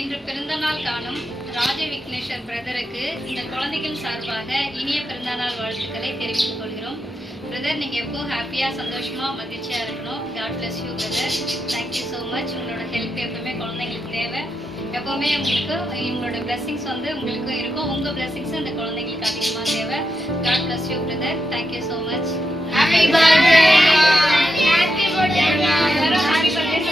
இன்று பிறந்தநாள் காணும் ராஜ விக்னேஸ்வர் பிரதருக்கு இந்த குழந்தைகள் சார்பாக இனிய பிறந்தநாள் வாழ்த்துக்களை தெரிவித்துக் கொள்கிறோம். பிரதர், நீங்கள் எப்போவும் ஹாப்பியாக சந்தோஷமாக மகிழ்ச்சியாக இருக்கணும். God bless you brother. Thank you so much. உங்களோட ஹெல்ப் எப்பவுமே குழந்தைங்களுக்கு தேவை. எப்போவுமே உங்களுக்கு உங்களோட பிளெஸிங்ஸ் உங்களுக்கும் இருக்கும். உங்கள் பிளெஸிங்ஸ் இந்த குழந்தைங்களுக்கு அதிகமாக தேவை. God bless you brother. Thank you so much. Happy birthday. Happy birthday. Happy birthday.